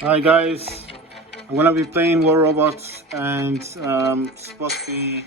Hi guys, I'm gonna be playing War Robots and supposed to be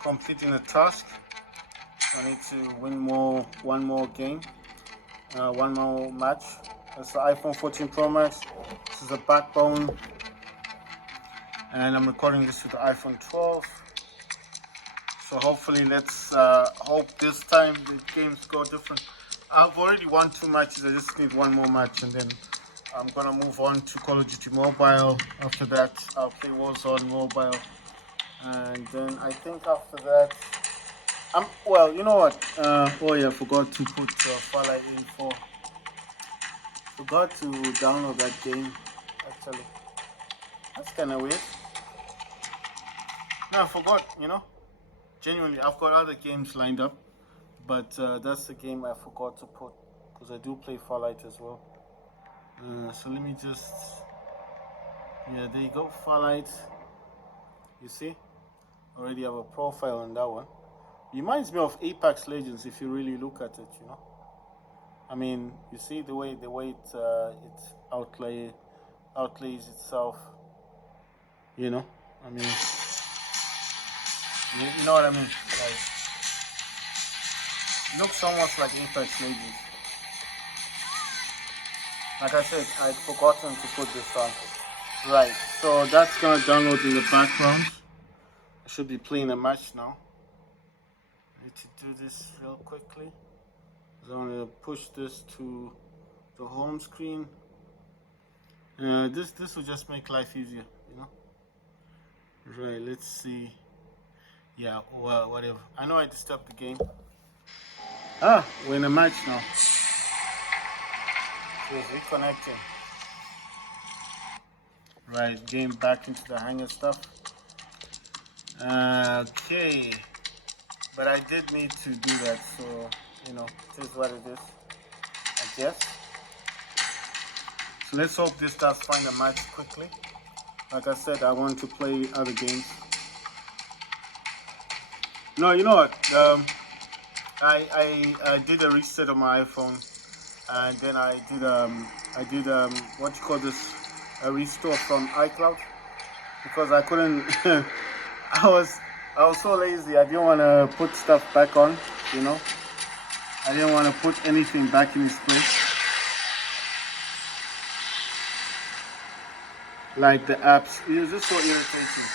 completing a task. I need to win one more game, one more match. It's the iPhone 14 Pro Max. This is a backbone, and I'm recording this with the iPhone 12. So hopefully, let's hope this time the games go different. I've already won 2 matches. I just need one more match, and then I'm gonna move on to Call of Duty Mobile. After that, I'll play Warzone Mobile, and then I think after that, well. You know what? Oh yeah, I forgot to put Fallout 84. Forgot to download that game. Actually, that's kind of weird. No, I forgot. Genuinely, I've got other games lined up, but that's the game I forgot to put because I do play Fallout as well. So let me just, yeah, there you go, Fallout. You see, already have a profile on that one. Reminds me of Apex Legends if you really look at it. I mean, you see the way it outlays itself. I mean, you know what I mean? Like, it looks almost like Apex Legends. Like I said, I'd forgotten to put this on. Right, so that's gonna download in the background. I should be playing a match now. I need to do this real quickly. So I'm gonna push this to the home screen. This will just make life easier. Right, let's see. Yeah, well, whatever. I know I disturbed the game. We're in a match now. So it's reconnecting. Right, game back into the hangar stuff. Okay. But I did need to do that, so, it is what it is, I guess. So let's hope this does find a match quickly. Like I said, I want to play other games. No, you know what? I did a reset on my iPhone, and then I did what you call this, a restore from iCloud, because I couldn't. I was so lazy. I didn't want to put stuff back on. I didn't want to put anything back in its place. Like the apps, it was just so irritating.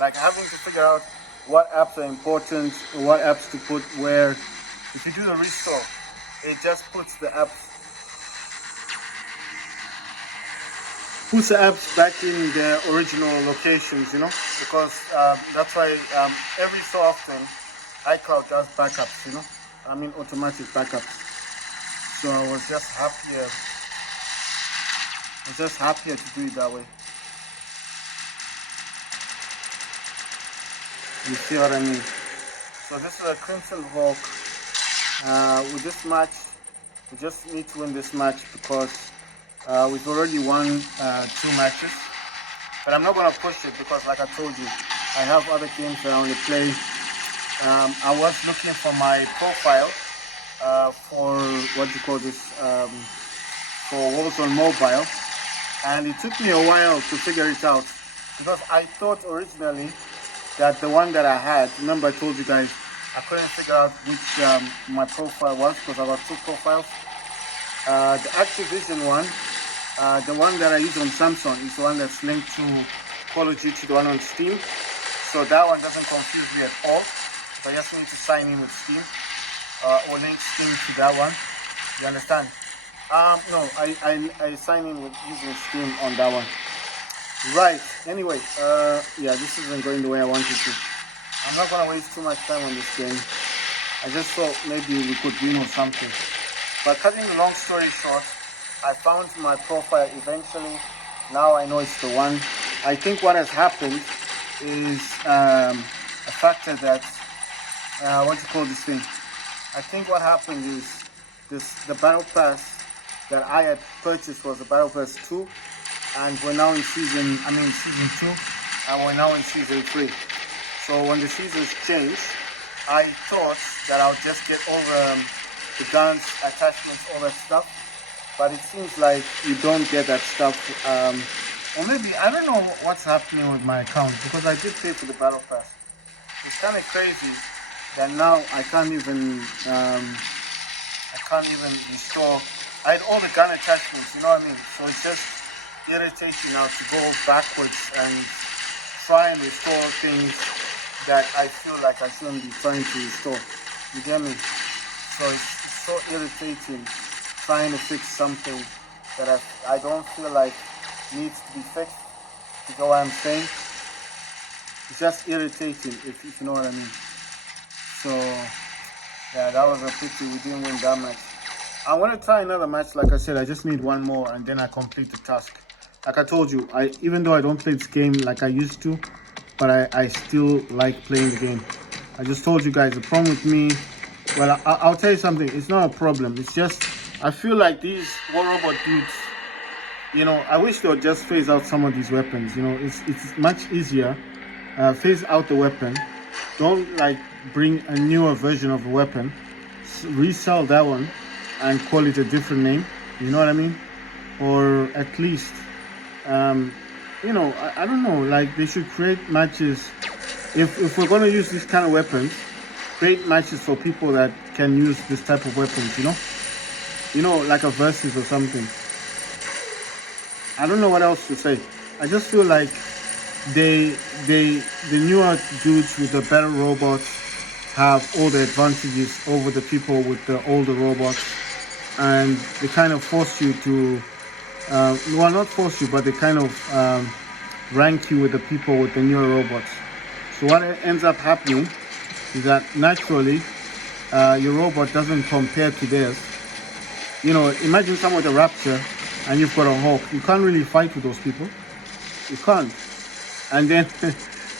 Like having to figure out what apps are important, what apps to put where. If you do the restore, it just puts the apps back in their original locations, because that's why every so often iCloud does backups, I mean automatic backups. So I was just happier to do it that way. You see what I mean? So this is a Crimson Hawk. With this match, we just need to win this match because we've already won 2 matches. But I'm not going to push it because, like I told you, I have other games that I want to play. I was looking for my profile for what you call this, for Warzone Mobile, and it took me a while to figure it out because I thought originally that the one that I had, remember I told you guys, I couldn't figure out which my profile was because I got 2 profiles. The Activision one, the one that I use on Samsung is the one that's linked to Call of Duty, the one on Steam. So that one doesn't confuse me at all. So I just need to sign in with Steam or link Steam to that one. You understand? No, I sign in with using Steam on that one. Right. Anyway, yeah, this isn't going the way I wanted to. I'm not gonna waste too much time on this game. I just thought maybe we could win or something. But cutting the long story short, I found my profile eventually. Now I know it's the one. I think what has happened is a factor that what you call this thing. I think what happened is the battle pass that I had purchased was the battle pass 2, and we're now in season 2, and we're now in season 3. So when the seasons change, I thought that I'll just get all the guns, attachments, all that stuff, but it seems like you don't get that stuff. Or maybe I don't know what's happening with my account, because I did pay for the battle pass. It's kind of crazy that now I can't even restore. I had all the gun attachments, you know what I mean? So it's just irritating now to go backwards and try and restore things that I feel like I shouldn't be trying to restore. You get me? So it's so irritating trying to fix something that I don't feel like needs to be fixed. You know what I'm saying? It's just irritating, if you know what I mean. So yeah, that was a pity we didn't win that match. I want to try another match. Like I said, I just need one more and then I complete the task. Like I told you, even though I don't play this game like I used to, but I still like playing the game. I just told you guys the problem with me. Well, I'll tell you something. It's not a problem. It's just I feel like these War Robot dudes, you know, I wish they would just phase out some of these weapons. You know, it's much easier. Phase out the weapon. Don't like bring a newer version of a weapon. Resell that one and call it a different name. You know what I mean? Or at least, you know, I don't know. Like they should create matches. If we're gonna use this kind of weapons, create matches for people that can use this type of weapons. You know, like a versus or something. I don't know what else to say. I just feel like the newer dudes with the better robots have all the advantages over the people with the older robots, and they kind of force you to well, not force you, but they kind of rank you with the people with the newer robots. So what ends up happening is that naturally your robot doesn't compare to theirs. You know, imagine someone with a Rapture and you've got a Hawk. You can't really fight with those people. You can't. And then,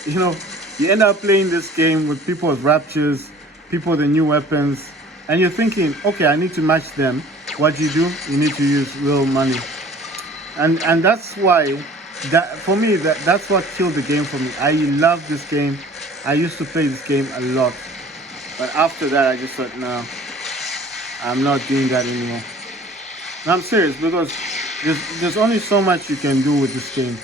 you know, you end up playing this game with people with Raptures, people with the new weapons, and you're thinking, okay, I need to match them. What do? You need to use real money. And that's why, for me, that's what killed the game for me. I love this game. I used to play this game a lot. But after that, I just thought, no, I'm not doing that anymore. And I'm serious, because there's only so much you can do with this game.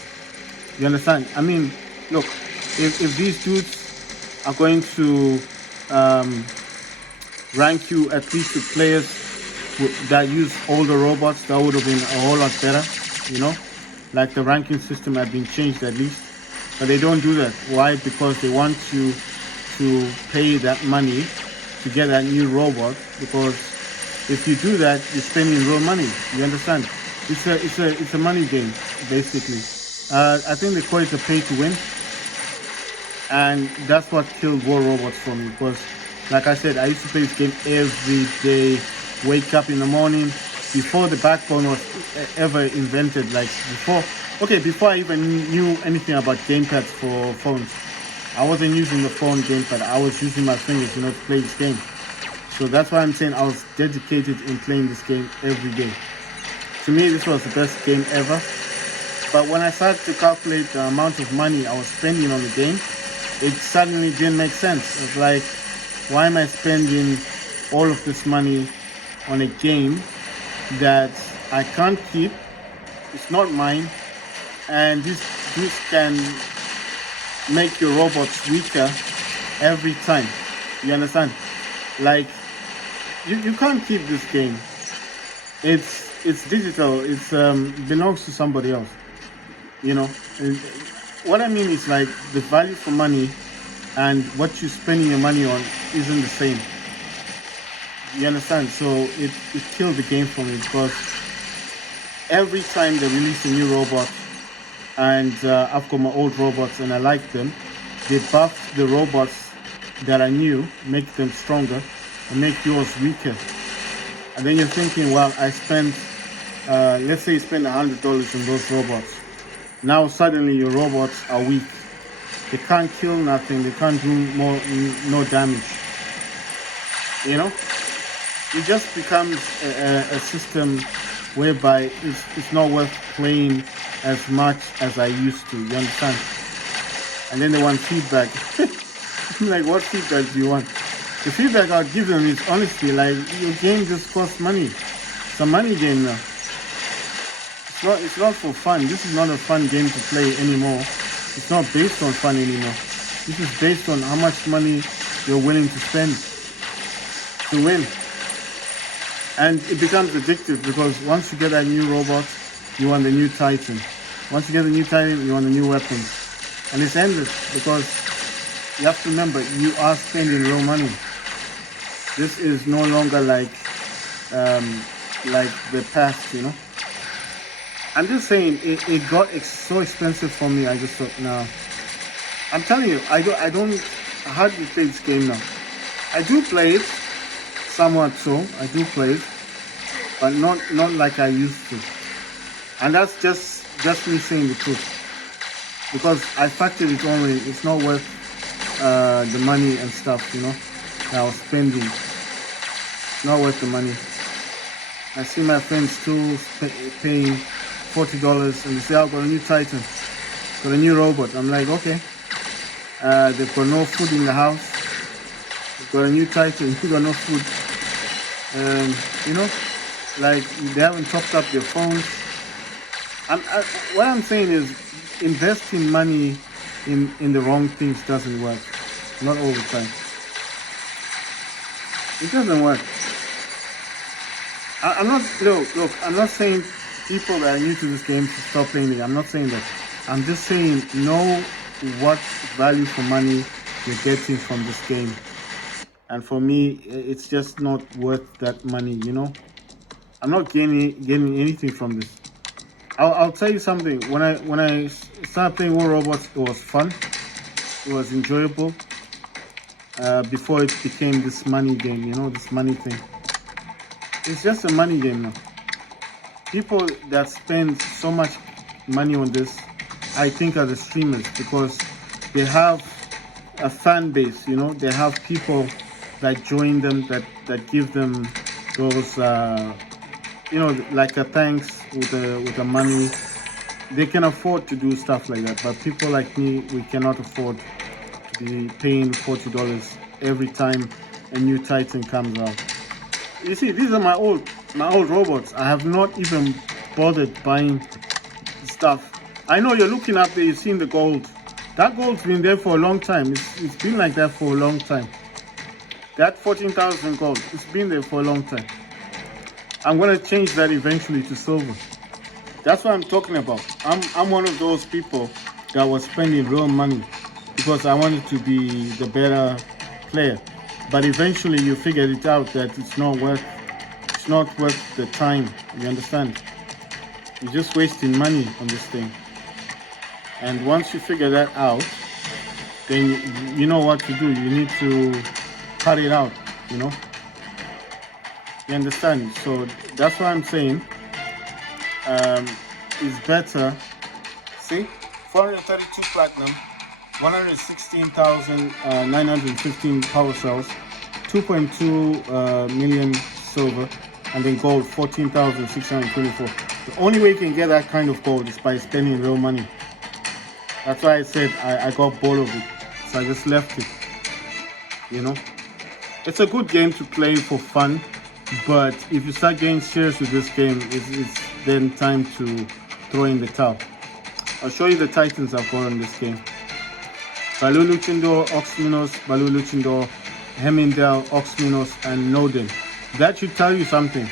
You understand? I mean, look, if these dudes are going to rank you at least with players that use older robots, that would have been a whole lot better, you know? Like the ranking system had been changed at least. But they don't do that. Why? Because they want you to pay that money to get that new robot. Because if you do that, you're spending real money. You understand? It's a money game, basically. I think they call it a pay to win, and that's what killed War Robots for me. Because, like I said, I used to play this game every day. Wake up in the morning, before the backbone was ever invented. Like before I even knew anything about gamepads for phones, I wasn't using the phone gamepad. I was using my fingers, you know, to play this game. So that's why I'm saying I was dedicated in playing this game every day. To me, this was the best game ever. But when I started to calculate the amount of money I was spending on the game, it suddenly didn't make sense. It's like, why am I spending all of this money on a game that I can't keep? It's not mine, and this can make your robots weaker every time. You understand? Like, you can't keep this game. It's digital. It's belongs to somebody else. You know, and what I mean is, like, the value for money and what you're spending your money on isn't the same. You understand? So it killed the game for me, because every time they release a new robot, and I've got my old robots and I like them, they buff the robots that are new, make them stronger, and make yours weaker. And then you're thinking, well, I spent, let's say you spend $100 on those robots. Now suddenly your robots are weak. They can't kill nothing. They can't do no damage. You know, it just becomes a system whereby it's not worth playing as much as I used to. You understand? And then they want feedback. I'm like, what feedback do you want? The feedback I'll give them is, honestly, like, your game just costs money. It's a money game now. It's not for fun. This is not a fun game to play anymore. It's not based on fun anymore. This is based on how much money you're willing to spend to win. And it becomes addictive because once you get that new robot, you want the new Titan. Once you get the new Titan, you want the new weapons. And it's endless because you have to remember, you are spending real money. This is no longer like the past, you know. I'm just saying, it got so expensive for me. I just thought, no. I'm telling you, I hardly play this game now. I do play it, somewhat so. I do play it, but not like I used to. And that's just me saying the truth. Because I factored it only, it's not worth the money and stuff, you know, that I was spending. It's not worth the money. I see my friends too paying $40 and they say, I've got a new Titan, got a new robot. I'm like, okay. They've got no food in the house. They've got a new Titan, you've got no food. And, you know, like they haven't topped up their phones. What I'm saying is investing money in the wrong things doesn't work. Not all the time. It doesn't work. I'm not saying people that are new to this game should stop playing it. I'm not saying that. I'm just saying know what value for money you're getting from this game. And for me, it's just not worth that money, you know. I'm not getting anything from this. I'll tell you something. When I started playing War Robots, it was fun. It was enjoyable. Before it became this money game, you know, this money thing. It's just a money game now. People that spend so much money on this, I think, are the streamers, because they have a fan base, you know. They have people that join them, that give them those, you know, like a thanks with the money. They can afford to do stuff like that, but people like me, we cannot afford to be paying $40 every time a new Titan comes out. You see, these are my old robots. I have not even bothered buying stuff. I know you're looking up there, you've seen the gold. That gold's been there for a long time. It's been like that for a long time. That 14,000 gold, it's been there for a long time. I'm gonna change that eventually to silver. That's what I'm talking about. I'm one of those people that was spending real money because I wanted to be the better player. But eventually you figured it out that it's not worth the time. You understand? You're just wasting money on this thing. And once you figure that out, then you know what to do. You need to cut it out, you know? You understand? So that's what I'm saying. It's better. See? 432 platinum, 116,915 power cells, 2.2 million silver, and then gold 14,624. The only way you can get that kind of gold is by spending real money. That's why I said I got bored of it, so I just left it. You know, it's a good game to play for fun, but if you start getting serious with this game, it's then time to throw in the towel. I'll show you the Titans I've got on this game. Baloo Luchindor, Oxminos, Baloo Luchindor, Hemindel, Oxminos, and Noden. That should tell you something.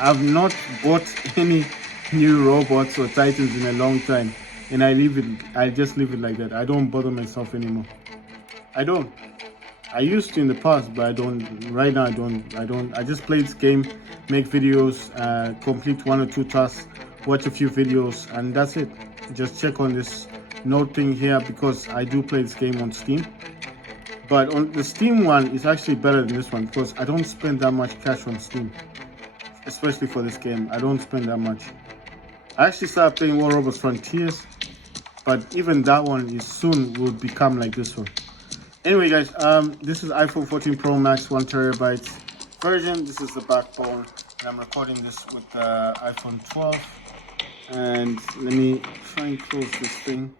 I've not bought any new robots or Titans in a long time, and I just leave it like that. I don't bother myself anymore. I don't. I used to in the past, but I don't. Right now, I don't. I just play this game, make videos, complete 1 or 2 tasks, watch a few videos, and that's it. Just check on this note thing here because I do play this game on Steam. But on the Steam one, it's actually better than this one because I don't spend that much cash on Steam, especially for this game. I don't spend that much. I actually started playing War Robots Frontiers, but even that one is soon will become like this one. Anyway, guys, this is iPhone 14 Pro Max 1TB version. This is the backbone, and I'm recording this with the iPhone 12. And let me try and close this thing.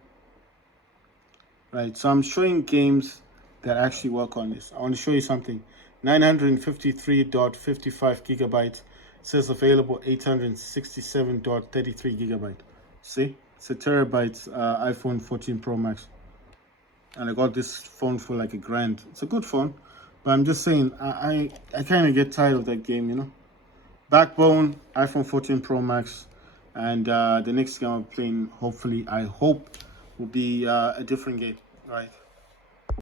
Right, so I'm showing games that actually work on this. I want to show you something. 953.55 gigabytes says available 867.33 gigabyte. See, it's a terabyte iPhone 14 Pro Max, and I got this phone for like $1,000. It's a good phone, but I'm just saying I kind of get tired of that game, you know. Backbone, iPhone 14 Pro Max, and the next game I'm playing, hopefully, I hope, will be a different game, right?